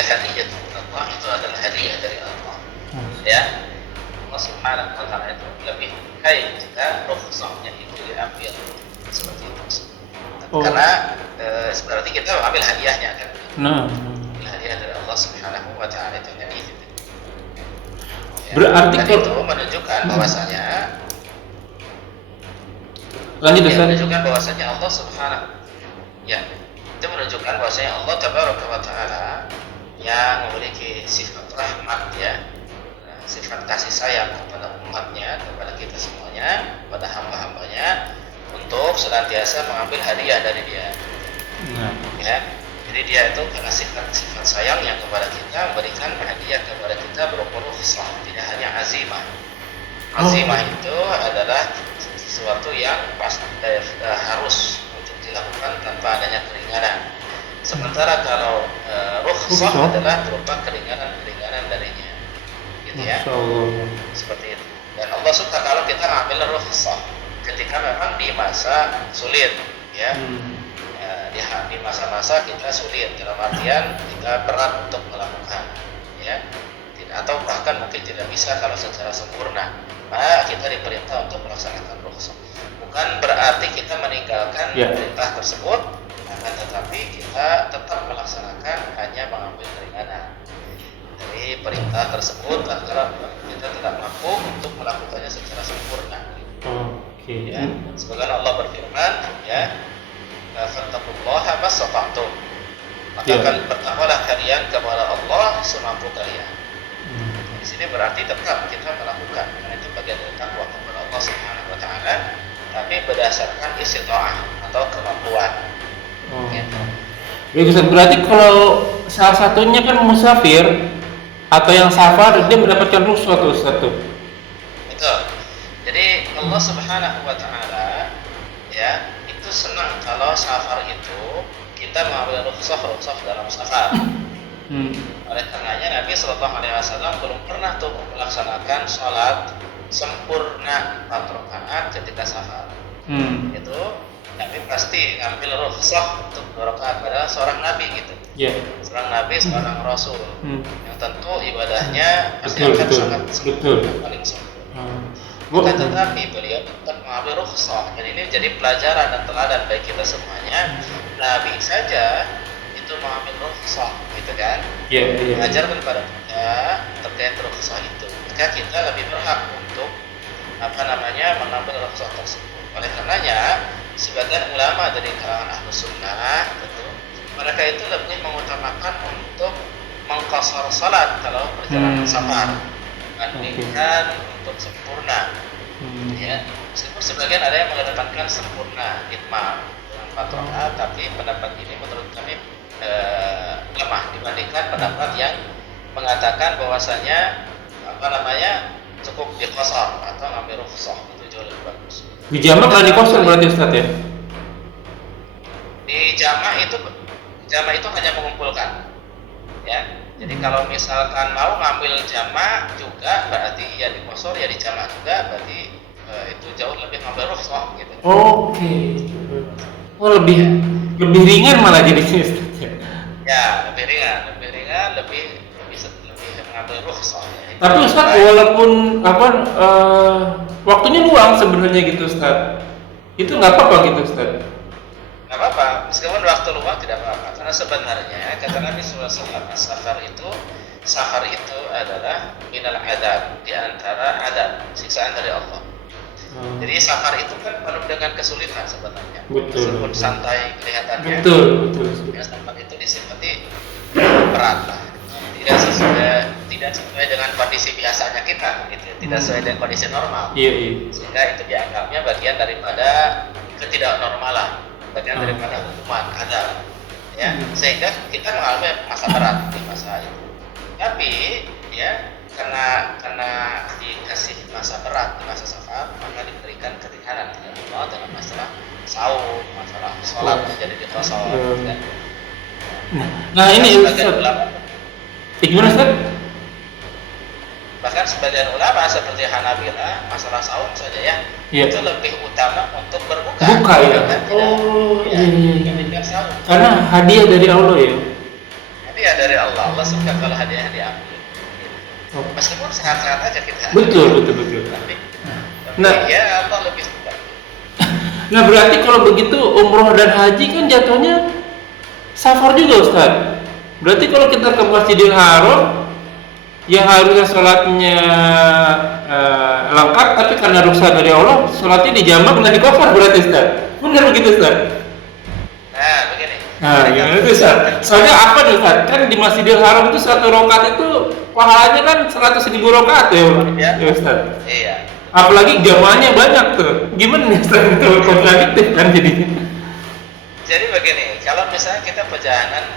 hadiah Allah itu adalah hadiah dari Allah. Ya. Allah Subhanahu wa taala itu lebih baik jika rukhsahnya itu diambil seperti itu. Oh. Karena berarti kita ambil hadiahnya kan. Nah, Ambil hadiah dari Allah Subhanahu wa taala itu yang itu. Ya. Berarti Dan kalau- itu menunjukkan bahwasanya lanjut ya, Ustaz. menunjukkan bahwasanya Allah Subhanahu ya itu menunjukkan bahwasanya Allah Tabaraka wa taala yang memiliki sifat rahmat ya, sifat kasih sayang kepada umatnya, kepada kita semuanya, kepada hamba-hambanya untuk senantiasa mengambil hadiah dari dia Nah, ya. Jadi dia itu karena sifat sayangnya kepada kita memberikan hadiah kepada kita berupa rukhsah, tidak hanya azimah. Azimah itu adalah sesuatu yang pasti harus untuk dilakukan tanpa adanya keringanan. Sementara kalau rukhsah Rukhsah. adalah berupa keringanan darinya, gitu ya, Masya Allah. seperti itu. Dan Allah suka kalau kita ngambil rukhsah ketika memang di masa sulit, ya. Di masa-masa kita sulit dalam artian kita berat untuk melakukan, ya, atau bahkan mungkin tidak bisa kalau secara sempurna, maka kita diperintah untuk melaksanakan rukhsah. Bukan berarti kita meninggalkan Ya. perintah tersebut, akan tetapi kita tetap melaksanakan hanya mengambil keringanan dari perintah tersebut kalau kita tidak mampu untuk melakukannya secara sempurna. Oke. Ya, sebagaimana Allah berfirman, ya, fattaqullaha mastata'tum. Maka Ya. bertakwalah kalian kepada Allah semampu kalian. Di sini berarti tetap kita melakukan, karena itu bagian dari takwa kepada Allah Subhanahu wa taala, tapi berdasarkan istita'ah atau kemampuan. Oh. Gitu. Baik Ustaz, berarti kalau salah satunya kan musafir atau yang safar, dia mendapatkan rukhsah tuh Ustaz tuh. Betul. Jadi Allah Subhanahu wa taala ya itu senang kalau safar itu kita mengambil rukhsah dalam safar. Oleh karenanya Nabi Shallallahu Alaihi Wasallam belum pernah tuh melaksanakan sholat sempurna 4 rakaat ketika safar. Itu Nabi pasti ngambil rukhsah untuk 2 rakaat, padahal seorang Nabi gitu. Ya. Seorang Nabi, seorang Rasul yang tentu ibadahnya pasti Betul, akan betul, sangat betul. sempurna, paling sempurna. Bukan tetapi beliau tetap mengambil rukhsah. Dan ini jadi pelajaran dan teladan bagi kita semuanya. Nabi saja itu mengambil rukhsah, gitu kan? Iya, iya. Mengajarkan kepada kita terkait rukhsah itu. Maka kita lebih berhak untuk mengambil rukhsah tersebut. Oleh karenanya, sebagian ulama dari kalangan Ahlus Sunnah itu mereka itu lebih mengutamakan untuk mengqashar salat kalau perjalanan safar dibandingkan untuk sempurna. Ya, meskipun sebagian ada yang mengedepankan sempurna itmam dengan 4 rakaat, tapi pendapat ini menurut kami lemah dibandingkan pendapat yang mengatakan bahwasanya cukup diqashar atau ngambil rukhsah, itu jauh lebih bagus. Di jamak nggak dikosong berarti Ustaz ya? Di jamak itu hanya mengumpulkan, ya. Jadi kalau misalkan mau ngambil jamak juga berarti ya di qasar ya di jamak juga, berarti itu jauh lebih ngambil rukhsah gitu. Oke. Oh, lebih ringan malah jadinya Ustaz. Ya, lebih ringan, lebih mengambil rukhsah. Ya. Tapi Ustaz, walaupun waktunya luang sebenarnya gitu Ustaz, itu nggak apa-apa gitu Ustaz? Nggak apa-apa, meskipun waktu luang tidak apa-apa, karena sebenarnya kata Nabi SAW, safar itu adalah minal adab, di antara adab, siksaan dari Allah. Jadi safar itu kan penuh dengan kesulitan sebenarnya. Betul. Meskipun santai kelihatannya. Betul. Ya, safar itu disifati berat lah. Tidak sesuai dengan kondisi biasanya kita, itu tidak sesuai dengan kondisi normal. Iya. Sehingga itu dianggapnya bagian daripada ketidaknormalan, bagian daripada hukuman adab. Ya, sehingga kita mengalami masa berat di masa itu. Tapi ya karena dikasih masa berat di masa safar, maka diberikan keringanan oleh Allah dalam masalah saum, masalah sholat menjadi diqasar. Nah ini Ustaz. Gimana Ustaz? Bahkan sebagian ulama seperti Hanabilah, masalah saum saja ya, itu lebih utama untuk berbuka. Buka ya. Iya. Saum. Karena hadiah dari Allah ya. Hadiah dari Allah. Allah suka kalau hadiahnya diambil. Meskipun sehat-sehat aja kita. Betul. Tapi ya Allah lebih suka. Nah berarti kalau begitu umroh dan haji kan jatuhnya safar juga Ustaz. Berarti kalau kita ke Masjidil Haram yang harusnya sholatnya lengkap, tapi karena rukhsah dari Allah, sholatnya dijamak dan dikofar berarti Ustaz. Benar begitu Ustaz? Nah begini. Nah gimana itu Ustaz? Soalnya apa nih Ustaz? Kan di Masjidil Haram itu 1 rakaat itu pahalanya kan 100.000 rakaat ya Ustaz? Iya. Apalagi jamaahnya banyak tuh. Gimana nih Ustaz? Itu kontradiktif kan jadinya. Jadi begini, kalau misalnya kita perjalanan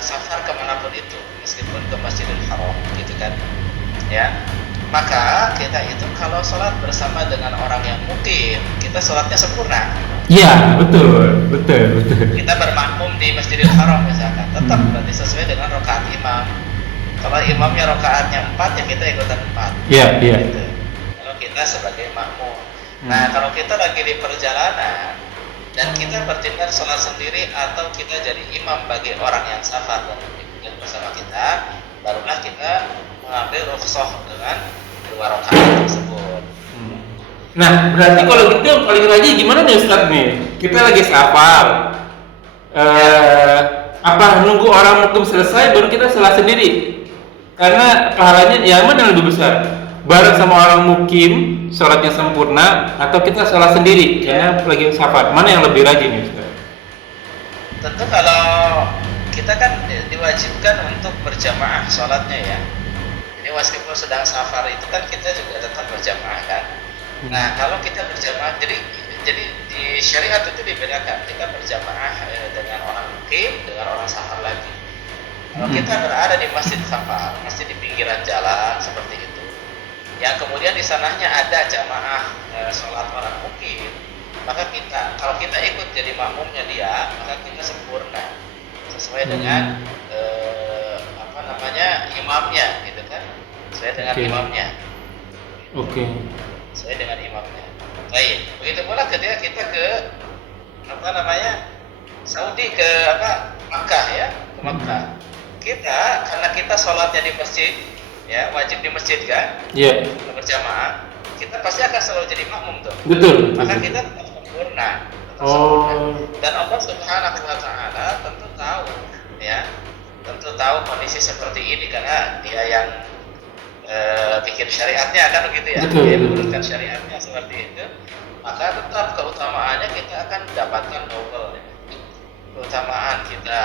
safar kemanapun itu, meskipun ke Masjidil Haram gitu kan, ya, maka kita itu kalau sholat bersama dengan orang yang mukim, kita sholatnya sempurna. Iya, betul. Kita bermakmum di Masjidil Haram misalkan, tetap berarti sesuai dengan rakaat imam. Kalau imamnya rakaatnya 4, ya kita ikutan 4. Iya. Gitu. Kalau kita sebagai makmum. Nah, kalau kita lagi di perjalanan dan kita bertindak sholat sendiri atau kita jadi imam bagi orang yang safar dan bersama kita, barulah kita mengambil rukhsah dengan 2 rakaat tersebut. Nah, berarti kalau gitu yang paling rajin gimana nih Ustaz nih? Kita lagi safar. Nunggu orang mukim selesai baru kita sholat sendiri? Karena pahalanya ya mana yang lebih besar? Bareng sama orang mukim sholatnya sempurna atau kita sholat sendiri karena lagi safar, mana yang lebih rajin nih Ustaz? Tentu kalau kita kan diwajibkan untuk berjamaah sholatnya ya. Jadi meskipun sedang safar itu kan kita juga tetap berjamaah kan. Nah kalau kita berjamaah, jadi di syariat itu dibedakan, kita berjamaah dengan orang mukim, dengan orang safar lagi. Kalau kita berada di masjid safar, masjid di pinggiran jalan seperti itu, yang kemudian di sananya ada jamaah sholat orang mukim, maka kalau kita ikut jadi makmumnya dia, maka kita sempurna sesuai dengan imamnya, gitu kan? Sesuai dengan imamnya. Oke. Sesuai dengan imamnya. Baik. Begitu pula ketika kita ke Saudi, ke Makkah ya, ke Makkah. Kita karena kita sholatnya di masjid, ya wajib di masjid kan? Iya. Berjamaah, kita pasti akan selalu jadi makmum tuh. Betul. Maka kita tetap sempurna. Dan Allah Subhanahu wa Ta'ala tentu tahu, ya, tentu tahu kondisi seperti ini karena Dia yang bikin syariatnya kan begitu ya. Betul. Dia menurunkan syariatnya seperti itu. Maka tetap keutamaannya kita akan mendapatkan double. Keutamaan kita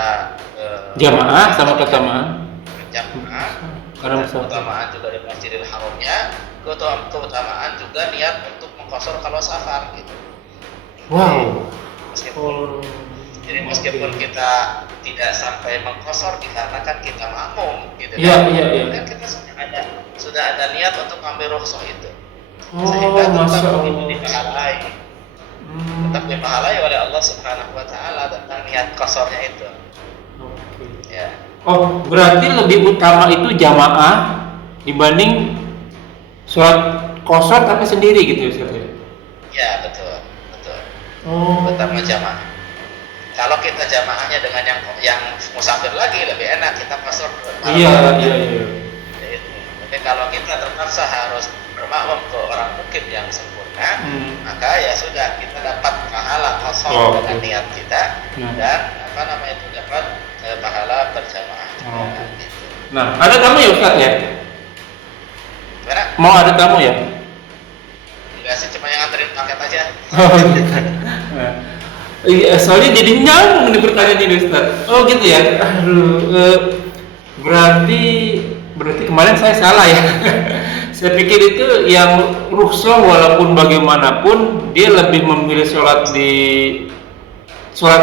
Jamaah sama keutamaan. Jamaah. Karena Keutamaan juga di Masjidil Haramnya, keutamaan juga niat untuk mengqasar kalau safar gitu. Wow. Jadi meskipun kita tidak sampai mengqasar dikarenakan kita makmum gitu Iya. kan kita sudah ada niat untuk ambil rukhsah itu. Oh, Sehingga tetap Masya itu Allah. dipahalai. Tetap dipahalai oleh Allah Subhanahu wa Ta'ala tentang niat qasarnya itu. Oke. Ya. Oh, berarti lebih utama itu jamaah dibanding sholat qasar tapi sendiri gitu ya Ustaz ya? Ya, betul, betul. Oh. Utama jamaah. Kalau kita jamaahnya dengan yang musafir lagi lebih enak, kita qasar. Iya. Tapi kalau kita terpaksa harus bermakmum ke orang mukim yang sempurna, maka ya sudah, kita dapat pahala qasar dengan niat kita dan dapat pahala berjamaah. Gitu. Nah, ada tamu ya Ustaz ya? Gimana? Mau ada tamu ya? Enggak sih, cuma yang nganterin paket aja. Oh gitu. Iya, soalnya jadi nyambung nih pertanyaan ini Ustaz. Oh gitu ya. Aduh, berarti kemarin saya salah ya. Saya pikir itu yang rukhsah walaupun bagaimanapun dia lebih memilih sholat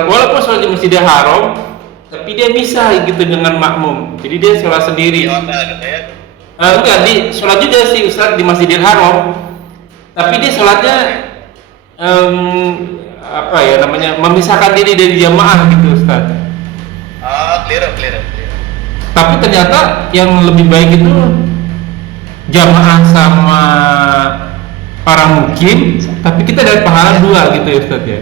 walaupun sholat di Masjidil Haram, tapi dia bisa gitu dengan makmum. Jadi dia sholat sendiri. Di hotel gitu ya. Enggak, di sholat juga sih Ustaz di Masjidil Haram. Tapi dia sholatnya memisahkan diri dari jamaah gitu Ustaz. Oh, clear. Tapi ternyata yang lebih baik itu jamaah sama para mukim, tapi kita dapat pahala 2 gitu ya Ustaz ya.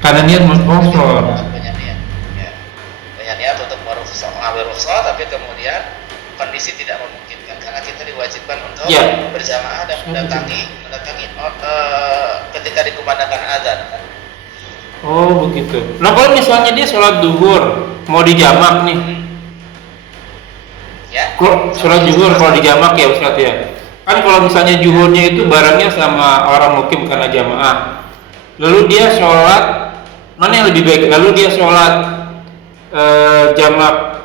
Karena niat mengkosor. Punya niat. Ya. Punya niat untuk mengambil rukhsah, tapi kemudian kondisi tidak memungkinkan karena kita diwajibkan untuk berjamaah dan mendatangi ketika dikumandangkan azan. Oh begitu. Nah kalau misalnya dia sholat duhur mau dijamak nih, Ya. Sholat zuhur kalau dijamak ya Ustaz ya. Kan kalau misalnya zuhurnya itu barangnya sama orang mukim karena jamaah. Lalu dia sholat, mana yang lebih baik? Lalu dia sholat jamak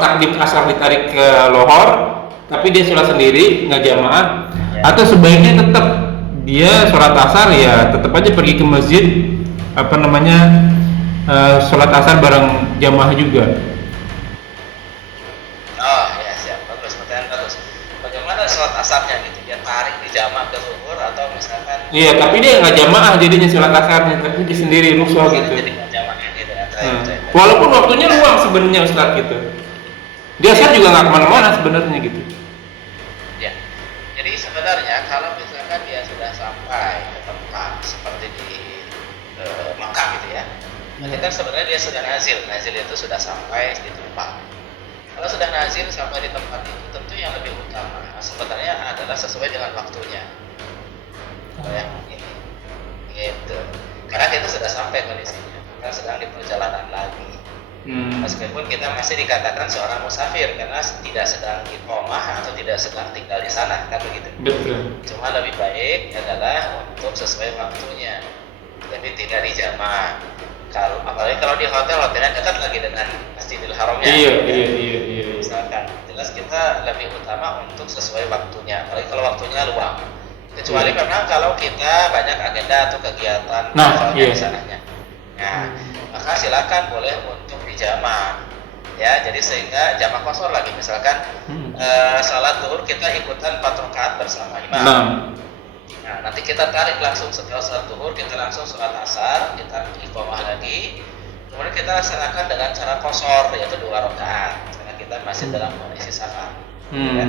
takdim asar ditarik ke lohor, tapi dia sholat sendiri nggak jamaah. Atau sebaiknya tetap dia sholat asar ya tetap aja pergi ke masjid sholat asar bareng jamaah juga. Oh ya, siap, pertanyaan bagus. Bagaimana sholat asarnya gitu? Dia tarik di jamak ke zuhur atau misalkan? Iya, tapi dia nggak jamaah jadinya sholat asarnya, tapi dia sendiri rukhsah gitu. Jadi nggak jamaah gitu ya. Walaupun waktunya luang sebenarnya Ustaz gitu. Dia asar juga nggak kemana-mana sebenarnya gitu. Ya, jadi sebenarnya kalau misalkan dia sudah sampai ke tempat seperti di Mekah gitu ya, nanti kan sebenarnya dia sudah nazil itu sudah sampai di tempat. Kalau sudah nazil sampai di tempat itu, tentu yang lebih utama sebenarnya adalah sesuai dengan waktunya. Ya, ini, gitu. Karena kita sudah sampai kondisinya, kita sedang di perjalanan lagi. Meskipun kita masih dikatakan seorang musafir karena tidak sedang iqamah atau tidak sedang tinggal di sana, kan begitu. Betul. Cuma lebih baik adalah untuk sesuai waktunya, tapi tidak di jamaah. Apalagi kalau di hotelnya dekat lagi dengan Masjidil Haramnya. Iya. Misalkan, jelas kita lebih utama untuk sesuai waktunya. Apalagi kalau waktunya luang. Kecuali memang kalau kita banyak agenda atau kegiatan di sananya. Nah, maka silakan boleh untuk dijamaah. Ya, jadi sehingga jamaah qasar lagi. Misalkan salat zuhur kita ikutan 4 rakaat bersama imam. Nah, nanti kita tarik langsung setelah sholat zuhur, kita langsung sholat asar, kita iqamah lagi, kemudian kita laksanakan dengan cara qasar yaitu 2 rakaat karena kita masih dalam kondisi safar. Nah,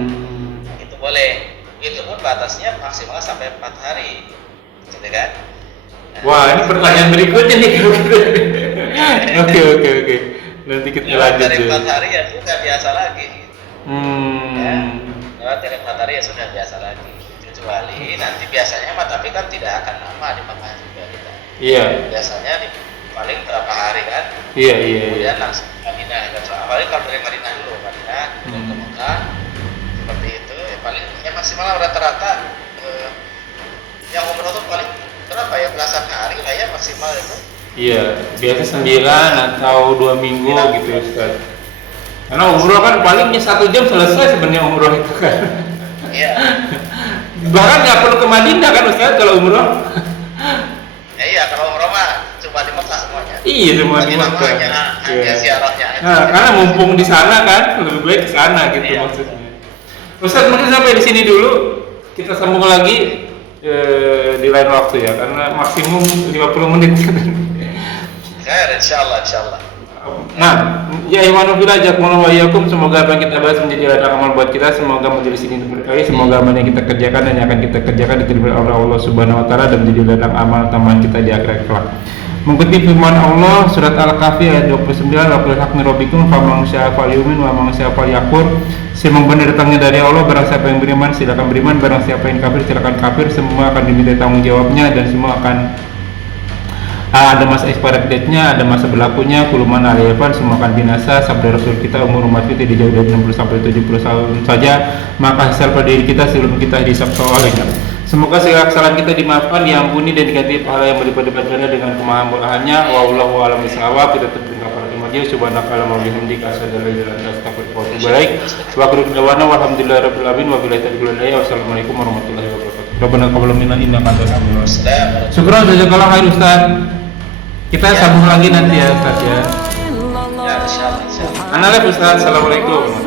itu boleh. Itu pun batasnya maksimal sampai 4 hari, gitu kan? Nah, wah, ini pertanyaan berikutnya nih. Oke. Nanti kita lanjut. Dari 4 hari ya sudah biasa lagi. Gitu. Ya, dari 4 hari ya sudah biasa lagi. Kecuali nanti biasanya tapi kan tidak akan lama di Mekah juga kita. Iya. Biasanya paling berapa hari kan? Iya. Kemudian langsung ke Madinah. Apalagi kalau dari Madinah dulu, ke Mekah seperti itu. Paling maksimal rata-rata yang umroh tuh paling berapa ya? Belasan hari lah ya maksimal itu. Iya, biasa 9 atau 2 minggu gitu Ustaz. Karena umroh kan palingnya 1 jam selesai sebenarnya umroh itu kan. Iya. Bahkan nggak perlu ke Madinah kan Ustaz kalau umroh? Iya, kalau umroh mah cuma di Mekah semuanya. Iya, semua di Mekah. Hanya ziarahnya. Nah, karena mumpung di sana kan lebih baik ke sana gitu maksudnya. Ustaz mungkin sampai di sini dulu, kita sambung lagi di lain waktu ya, karena maksimum 50 menit. Khair, insyaallah. Nah, Ya Iwanu Fila, jazakumullah wa iyyakum. Semoga apa yang kita bahas menjadi ladang amal buat kita. Semoga majelis ini berkahi. Semoga apa yang kita kerjakan dan yang akan kita kerjakan diterima oleh Allah Subhanahu wa taala dan menjadi ladang amal tambahan kita di akhirat kelak. Mengutip firman Allah surat Al-Kahfi ayat 29, wa qul haq min rabbikum faman syaa'a falyu'min wa man syaa'a falyakfur. Semua benar datangnya dari Allah, barang siapa yang beriman silakan beriman, barang siapa yang kafir silakan kafir. Semua akan diminta tanggung jawabnya dan semua akan ada masa expired date-nya, ada masa berlakunya. Kuluman aliyafan, semua akan binasa. Sabda Rasul kita, umur umat kita dijauh dari 60 sampai 70 tahun saja, maka hisab pada diri kita sebelum kita dihisab olehnya. Semoga segala kesalahan kita dimaafkan, diampuni dan diganti pahala yang berlipat-lipat ganda dengan kemahamurahannya. Wallahu a'lam bishawab. Kita terima para imam subhanakallahumma wa bihamdika asyhadu an la ilaha illa anta astaghfiruka wa atubu ilaik. Wa akhiru da'wana walhamdulillahirabbil alamin wa billahi taufiq wal hidayah. Wassalamualaikum warahmatullahi wabarakatuh. Rabbana taqabbal minna innaka antas samiul alim. Syukran jazakallahu khair Ustaz. Kita sambung lagi nanti ya Ustaz ya. Ya, insyaallah. Analef Ustaz. Assalamualaikum.